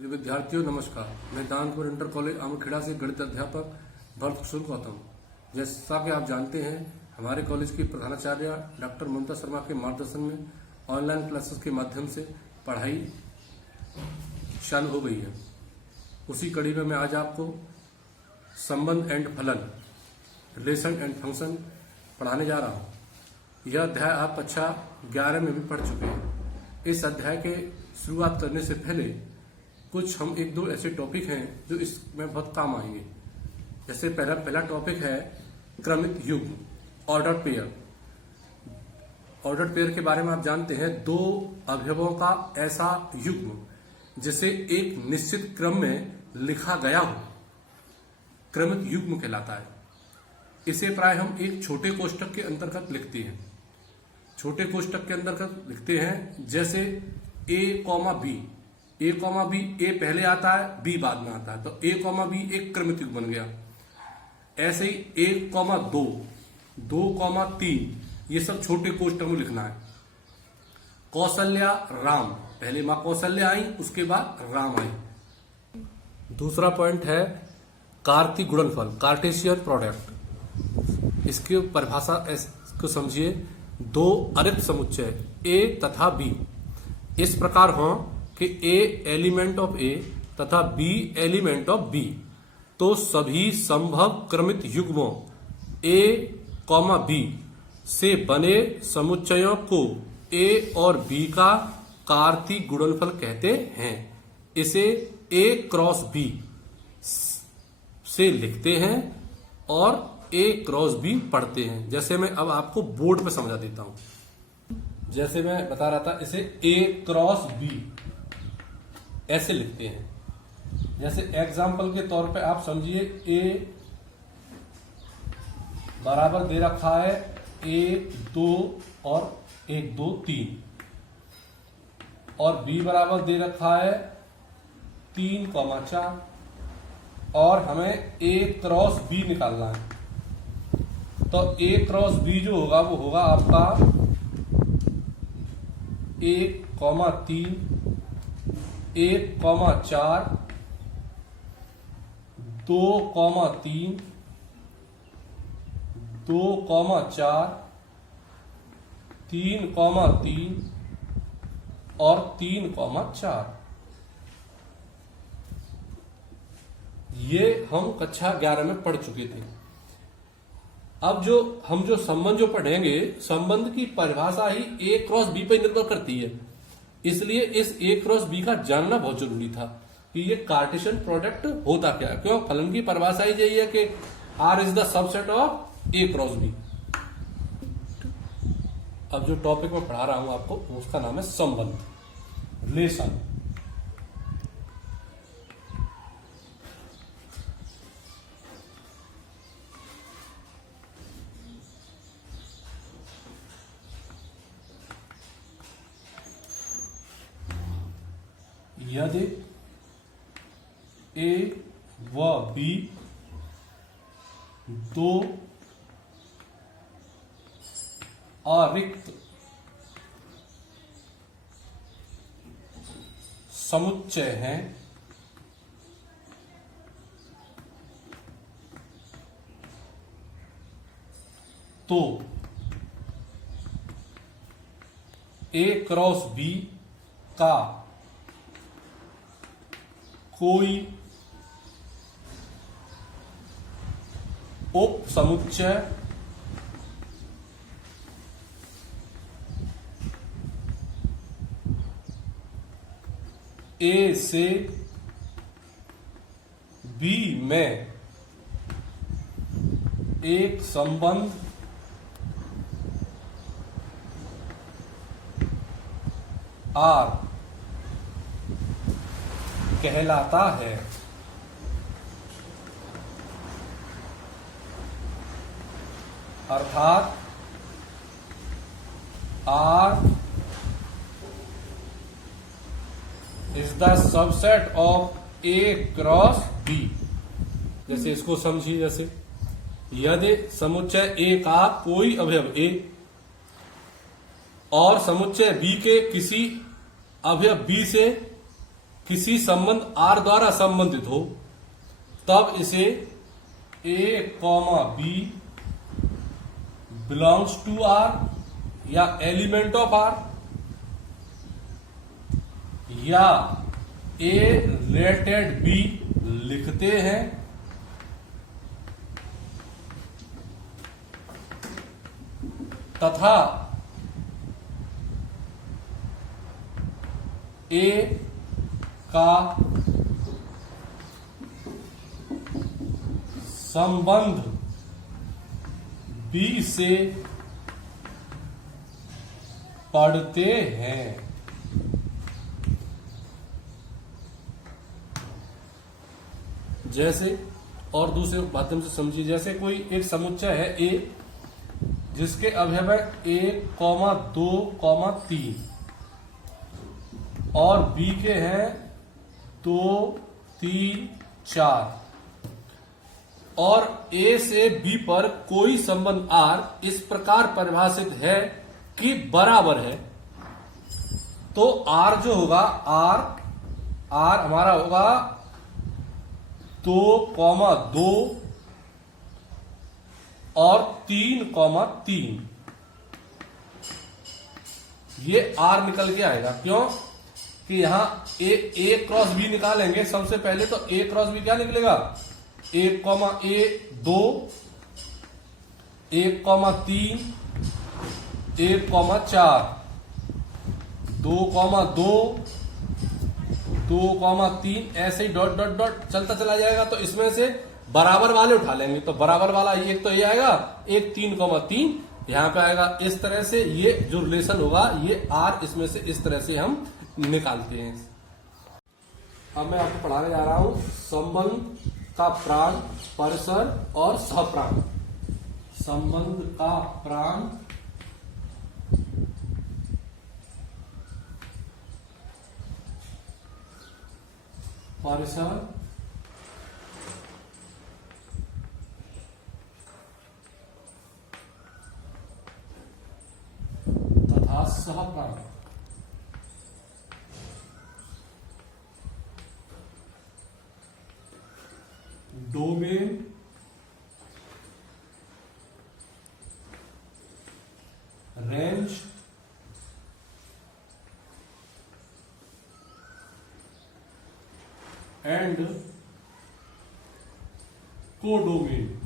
विद्यार्थियों नमस्कार। मैं दानपुर इंटर कॉलेज आमखेड़ा से गणित अध्यापक भरत कुशल गौतम। जैसा कि आप जानते हैं, हमारे कॉलेज की प्रधानाचार्य डॉक्टर ममता शर्मा के मार्गदर्शन में ऑनलाइन क्लासेस के माध्यम से पढ़ाई चालू हो गई है। उसी कड़ी में मैं आज आपको संबंध एंड फलन, रिलेशन एंड फंक्शन पढ़ाने जा रहा हूँ। यह अध्याय आप कक्षा 11 में भी पढ़ चुके हैं। इस अध्याय के शुरुआत करने से पहले कुछ हम एक दो ऐसे टॉपिक हैं जो इसमें बहुत काम आएंगे। जैसे पहला टॉपिक है क्रमित युग्म, ऑर्डर पेयर। ऑर्डर पेयर के बारे में आप जानते हैं, दो अवयवों का ऐसा युग्म जिसे एक निश्चित क्रम में लिखा गया हो क्रमित युग्म कहलाता है। इसे प्राय हम एक छोटे कोष्ठक के अंतर्गत लिखते हैं। छोटे कोष्ठक के अंतर्गत लिखते हैं जैसे a, b। a, b, a पहले आता है, b बाद में आता है, तो a, b एक क्रमित युग्म बन गया। ऐसे ही 1, 2, 2, 3 ये सब छोटे कोष्ठक में लिखना है। कौशल्या राम, पहले मां कौशल्या आई, उसके बाद राम आई। दूसरा पॉइंट है कार्तीय गुणनफल, कार्टेशियन प्रोडक्ट। इसकी परिभाषा को समझिए, दो अरिक्त समुच्चय a तथा b इस प्रकार हो कि a एलिमेंट ऑफ a तथा b एलिमेंट ऑफ b, तो सभी संभव क्रमित युग्मों a, b से बने समुच्चयों को a और b का कार्तीय गुणनफल कहते हैं। इसे a क्रॉस b से लिखते हैं और a क्रॉस b पढ़ते हैं। जैसे मैं अब आपको बोर्ड पे समझा देता हूं। जैसे मैं बता रहा था, इसे a क्रॉस b ऐसे लिखते हैं। जैसे एग्जाम्पल के तौर पे आप समझिए, a बराबर दे रखा है 1, 2 और 1, 2, 3, और b बराबर दे रखा है 3, 4, और हमें a क्रॉस b निकालना है। तो a क्रॉस b जो होगा वो होगा आपका 1, 3, 1, 4, 2, 3, 2, 4, 3, 3 और 3, 4। ये हम कक्षा 11 में पढ़ चुके थे। अब हम जो संबंध जो पढ़ेंगे, संबंध की परिभाषा ही a क्रॉस b पर निर्भर करती है। इसलिए इस a क्रॉस b का जानना बहुत जरूरी था कि ये कार्टेशियन प्रोडक्ट होता क्या है। क्यों? फलन की परिभाषा ही यही है कि R is the subset of a cross b। अब जो टॉपिक में पढ़ा रहा हूं आपको, उसका नाम है संबंध, रिलेशन। यदि a व b दो अरिक्त समुच्चय हैं, तो a क्रॉस b का कोई उप समुच्चय A से B में एक संबंध R कहलाता है। अर्थात R is the subset of A cross B। जैसे इसको समझिए, जैसे यदि समुच्चय A का कोई अवयव A और समुच्चय B के किसी अवयव B से किसी संबंध R द्वारा संबंधित हो तब इसे A, B belongs to R या एलिमेंट ऑफ R या A रिलेटेड B लिखते हैं तथा A का संबंध B से पढ़ते हैं। जैसे और दूसरे माध्यम से समझिए, जैसे कोई एक समुच्चय है A जिसके अवयव है 1, 2, 3 और B के हैं 2, 3, 4 और A से B पर कोई संबंध R इस प्रकार परिभाषित है कि बराबर है, तो R जो होगा R हमारा होगा 2, 2 और 3, 3 ये R निकल के आएगा। क्यों कि यहां A क्रॉस B निकालेंगे। सबसे पहले तो A क्रॉस B क्या निकलेगा, 1, 2, 1, 3, 1, 4, 2, 2, 3 ऐसे ही डॉट डॉट डॉट चलता चला जाएगा। तो इसमें से बराबर वाले उठा लेंगे, तो बराबर वाला एक तो ये आएगा 1, 3, 3 यहां पे आएगा। इस तरह से ये जो रिलेशन होगा ये R इसमें से इस तरह से हम निकालते हैं। अब मैं आपको पढ़ाने जा रहा हूं संबंध का प्राण, परिसर और सहप्राण। संबंध का प्राण, परिसर तथा सहप्राण। Domain, range, and codomain.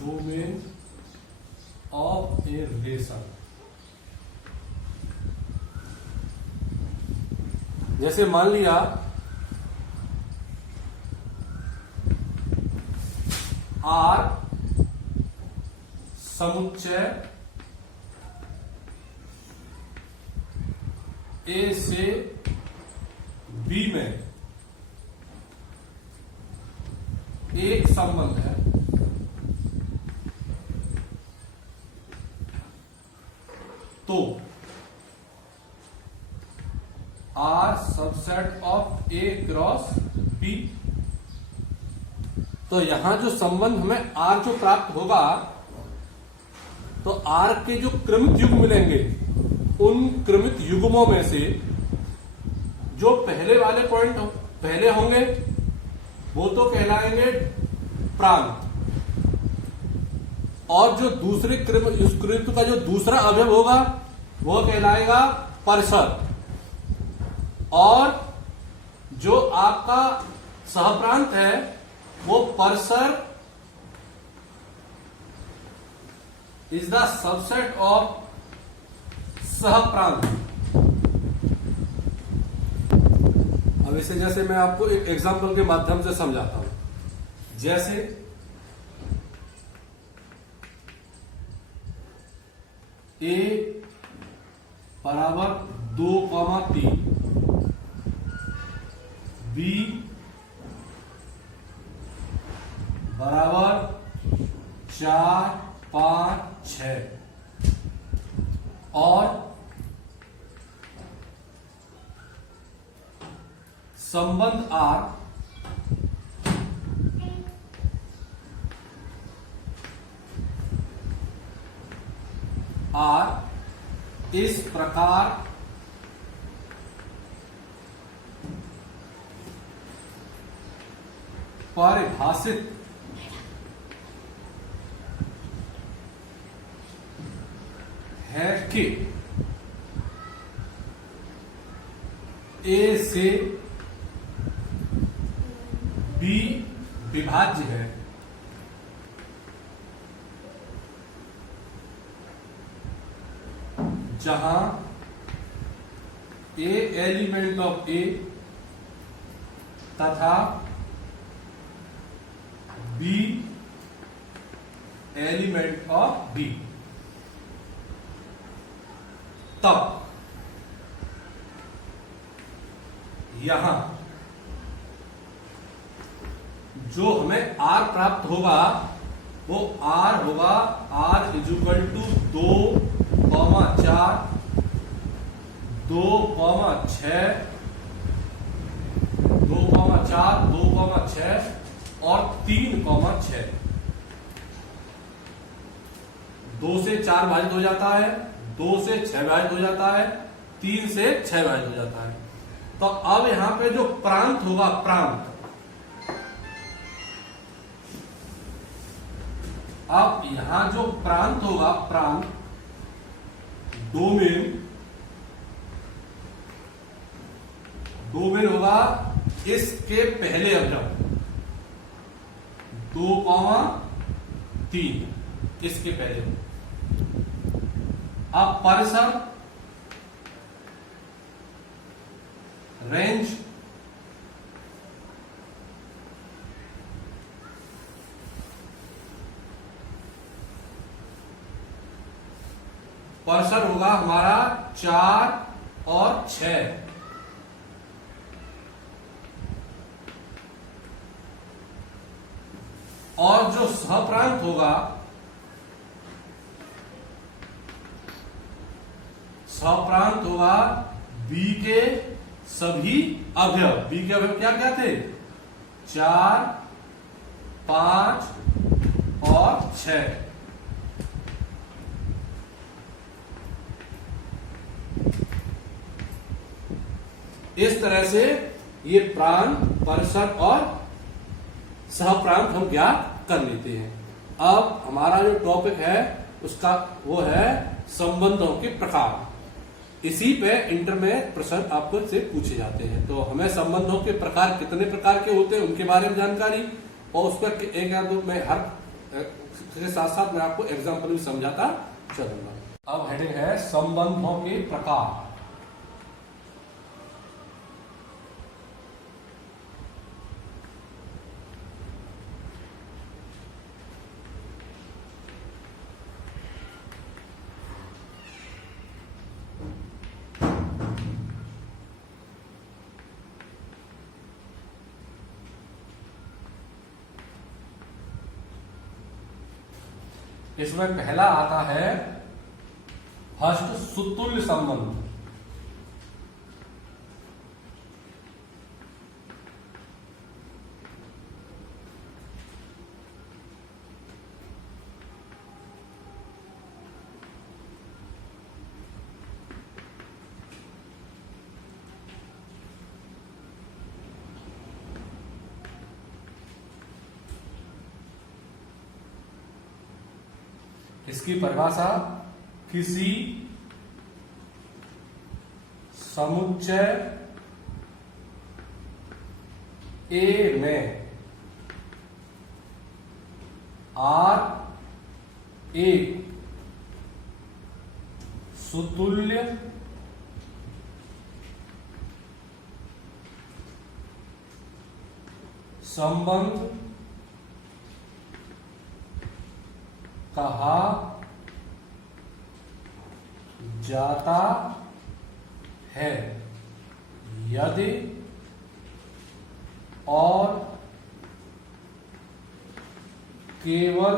Domain of a relation. जैसे मान लिया R समुच्चय A से B में एक संबंध है, तो R subset of A cross B। तो यहां जो संबंध हमें R जो प्राप्त होगा, तो R के जो क्रमित युग्म मिलेंगे उन क्रमित युग्मों में से जो पहले वाले पॉइंट पहले होंगे वो तो कहलाएंगे प्रांत, और जो दूसरे उस क्रमित का जो दूसरा अवयव होगा वो कहलाएगा परिसर, और जो आपका सहप्रांत है वो परिसर इज द सबसेट ऑफ सहप्रांत। अब इसे जैसे मैं आपको एक एग्जांपल के माध्यम से समझाता हूं। जैसे A बराबर 2, 3, B बराबर 4, 5, 6 और संबंध आर इस प्रकार परिभाषित है कि ए से बी विभाज्य है, जहां ए एलिमेंट ऑफ ए तथा बी एलिमेंट ऑफ बी। तब यहां जो हमें आर प्राप्त होगा वो आर होगा आर इजुकल टू 2,4 2,6 2,4 2,6 और 3,6। 2 से 4 भाजित हो जाता है, 2 से 6 भाजित हो जाता है, 3 से 6 भाजित हो जाता है। तो अब यहां पे जो प्रांत होगा, प्रांत, अब यहां जो प्रांत होगा, प्रांत डोमेन होगा इसके पहले अवयव 2,3 इसके पहले। अब परिसर, रेंज, परिसर होगा हमारा 4 और 6। और जो सहप्रांत होगा, सहप्रांत होगा बी के सभी अवयव। बी के अवयव क्या क्या थे? 4, 5 और 6। इस तरह से ये प्रांत, परिसर और सहप्रांत हम ज्ञात कर लेते हैं। अब हमारा जो टॉपिक है उसका वो है संबंधों के प्रकार। इसी पे इंटर में प्रश्न आपको से पूछे जाते हैं। तो हमें संबंधों के प्रकार कितने प्रकार के होते हैं उनके बारे में जानकारी, और उस पर एक या दो मैं हर के साथ साथ मैं आपको एग्जाम्पल भी समझाता चलूंगा। अब हेडिंग है संबंधों के प्रकार। इसमें पहला आता है फर्स्ट सुतुल्य संबंध। इसकी परिभाषा किसी समुच्चय ए में R एक सुतुल्य संबंध कहा जाता है यदि और केवल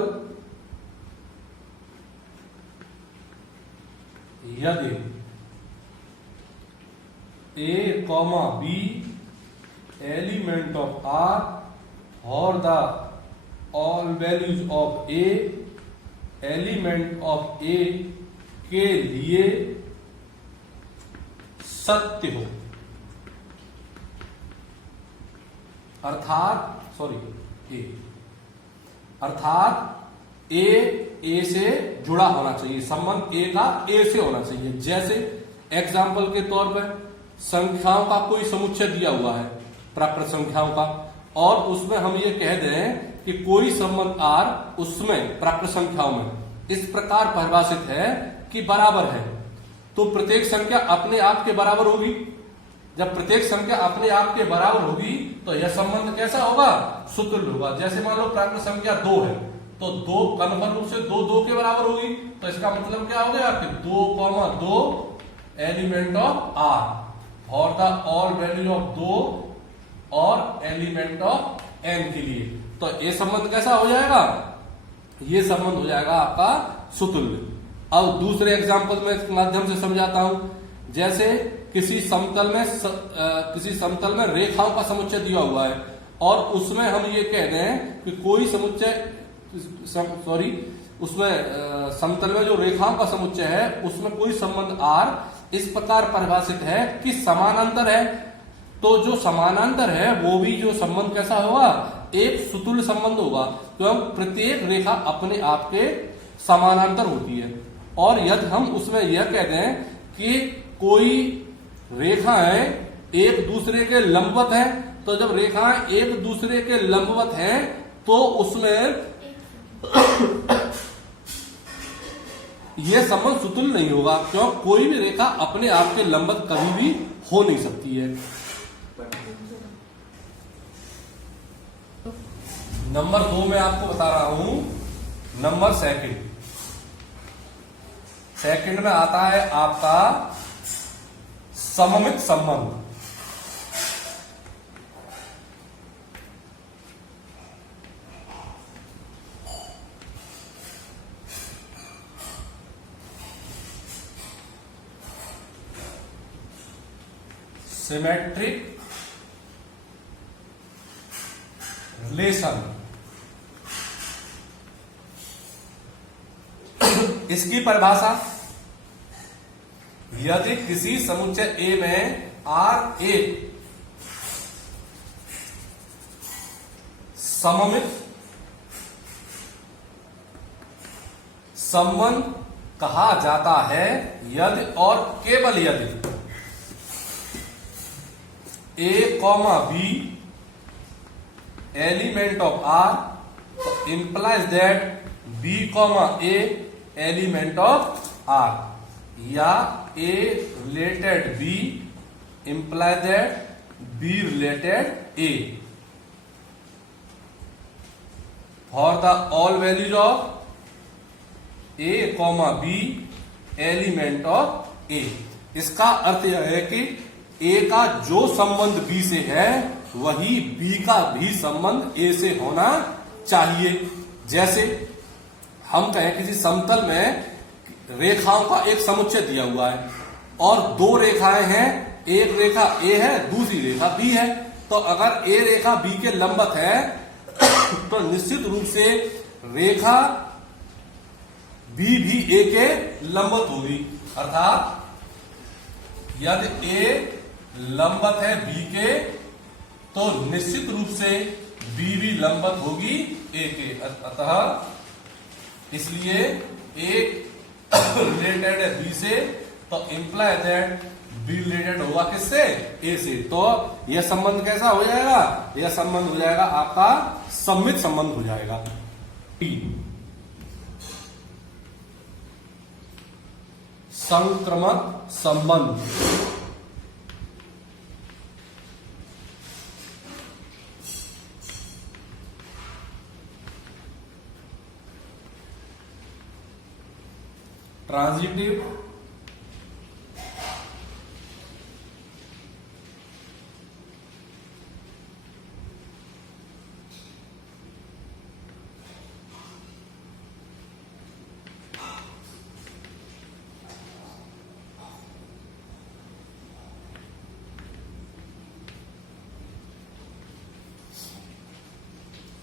यदि A, B element of R और the all values of A, element of A के लिए सत्य हो। अर्थात ए से जुड़ा होना चाहिए, संबंध ए का ए से होना चाहिए। जैसे एग्जाम्पल के तौर पर संख्याओं का कोई समुच्चय दिया हुआ है, प्राकृत संख्याओं का, और उसमें हम ये कह दें कि कोई संबंध आर उसमें प्राकृत संख्याओं में इस प्रकार परिभाषित है कि बराबर है, तो प्रत्येक संख्या अपने आप के बराबर होगी। जब प्रत्येक संख्या अपने आप के बराबर होगी तो यह संबंध कैसा होगा? सुतुल्य होगा। जैसे मान लो प्राकृत संख्या 2 है, तो 2 कन्फर्म रूप से 2 के बराबर होगी, तो इसका मतलब क्या हो गया कि 2, 2 एलिमेंट ऑफ आर और द ऑल वैल्यू ऑफ 2 और एलिमेंट ऑफ एन के लिए, तो ये संबंध कैसा हो जाएगा? ये संबंध हो जाएगा आपका सुतुल्य। अब दूसरे एग्जाम्पल में इसके माध्यम से समझाता हूं। जैसे किसी समतल में रेखाओं का समुच्चय दिया हुआ है और उसमें हम ये कह दें कि कोई उसमें समतल में जो रेखाओं का समुच्चय है उसमें कोई संबंध आर इस प्रकार परिभाषित है कि समानांतर है, तो जो समानांतर है वो भी जो संबंध कैसा होगा? एक सुतुल्य संबंध होगा, क्योंकि प्रत्येक रेखा अपने आप के समानांतर होती है। और यदि हम उसमें यह कह दें कि कोई रेखाएं एक दूसरे के लंबवत है, तो जब रेखाएं एक दूसरे के लंबवत हैं तो उसमें यह संबंध सुतुल्य नहीं होगा, क्योंकि कोई भी रेखा अपने आप के लंबवत कभी भी हो नहीं सकती है। नंबर 2 में आपको बता रहा हूं, नंबर सेकंड में आता है आपका सममित संबंध। Symmetric relation. इसकी परिभाषा, यदि किसी समुच्चय ए में आर एक सममित संबंध कहा जाता है यदि और केवल यदि A comma B element of R implies that B comma A element of R, या A related B imply that B related A for the all values of A comma B element of A. इसका अर्थ यह है कि ए का जो संबंध B से है वही बी का भी संबंध ए से होना चाहिए। जैसे हम कहें किसी समतल में रेखाओं का एक समुच्चय दिया हुआ है और 2 रेखाएं हैं, एक रेखा ए है, दूसरी रेखा बी है, तो अगर ए रेखा बी के लंबवत है तो निश्चित रूप से रेखा बी भी ए के लंबवत होगी। अर्थात यदि ए लंबवत है बी के तो निश्चित रूप से बी भी लंबवत होगी ए के। अतः इसलिए ए रिलेटेड है बी से, तो इंप्लाई दैट बी रिलेटेड होगा किससे? ए से। तो यह संबंध कैसा हो जाएगा? यह संबंध हो जाएगा आपका सममित संबंध हो जाएगा। संक्रमक संबंध। ट्रांजिटिव,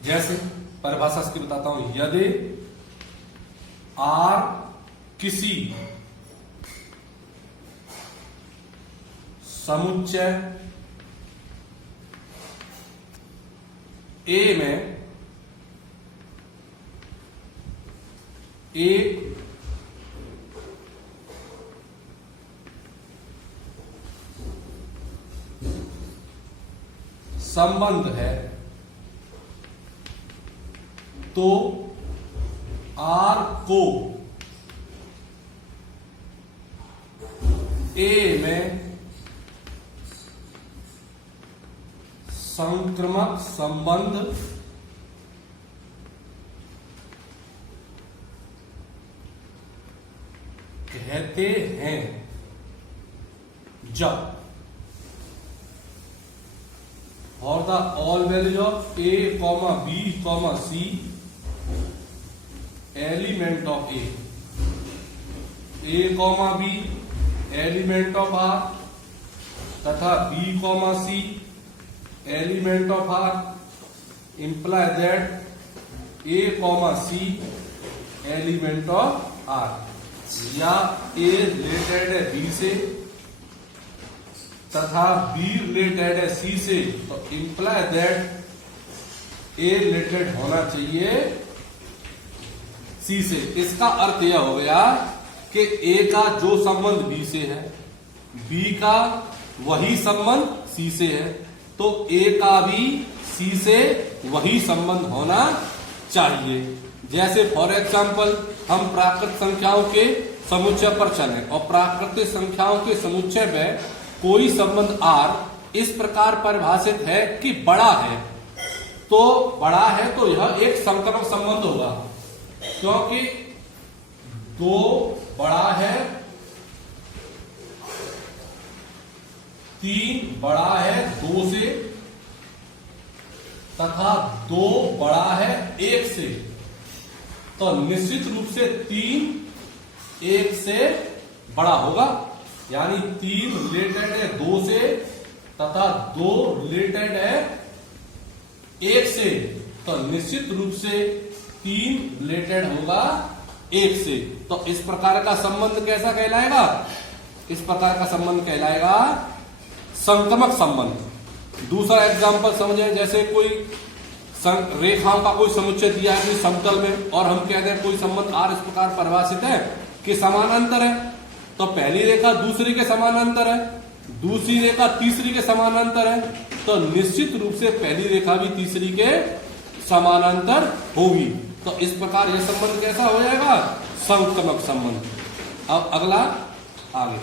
जैसे परिभाषा इसकी बताता हूं, यदि आर किसी समुच्चय ए में एक संबंध है तो आर को ए में संक्रमक संबंध कहते हैं जब और the all values of A comma B comma C element of A comma B element of R तथा B comma C element of R imply that A comma C element of R, या A related है B से तथा be related है सी से, तो imply that A related होना चाहिए सी से। इसका अर्थ यह हो गया कि ए का जो संबंध बी से है, बी का वही संबंध सी से है, तो ए का भी सी से वही संबंध होना चाहिए। जैसे फॉर एग्जाम्पल हम प्राकृत संख्याओं के समुच्चय पर चले और प्राकृतिक संख्याओं के समुच्चय में कोई संबंध आर इस प्रकार परिभाषित है कि बड़ा है, तो बड़ा है तो यह एक संक्रमक संबंध होगा, क्योंकि 2 बड़ा है, 3 बड़ा है 2 से तथा 2 बड़ा है 1 से, तो निश्चित रूप से 3 1 से बड़ा होगा। यानी 3 रिलेटेड है 2 से तथा 2 रिलेटेड है 1 से, तो निश्चित रूप से 3 रिलेटेड होगा 1 से। तो इस प्रकार का संबंध कैसा कहलाएगा? इस प्रकार का संबंध कहलाएगा संक्रमक संबंध। दूसरा एग्जांपल समझे, जैसे कोई रेखाओं का कोई समुच्चय दिया है कोई समतल में और हम कहते हैं कोई संबंध आर इस प्रकार परिभाषित है कि समानांतर है, तो पहली रेखा दूसरी के समानांतर है, दूसरी रेखा तीसरी के समानांतर है, तो निश्चित रूप से पहली रेखा भी तीसरी के समानांतर होगी। तो इस प्रकार यह संबंध कैसा हो जाएगा? संक्रमक संबंध। अब अगला आगे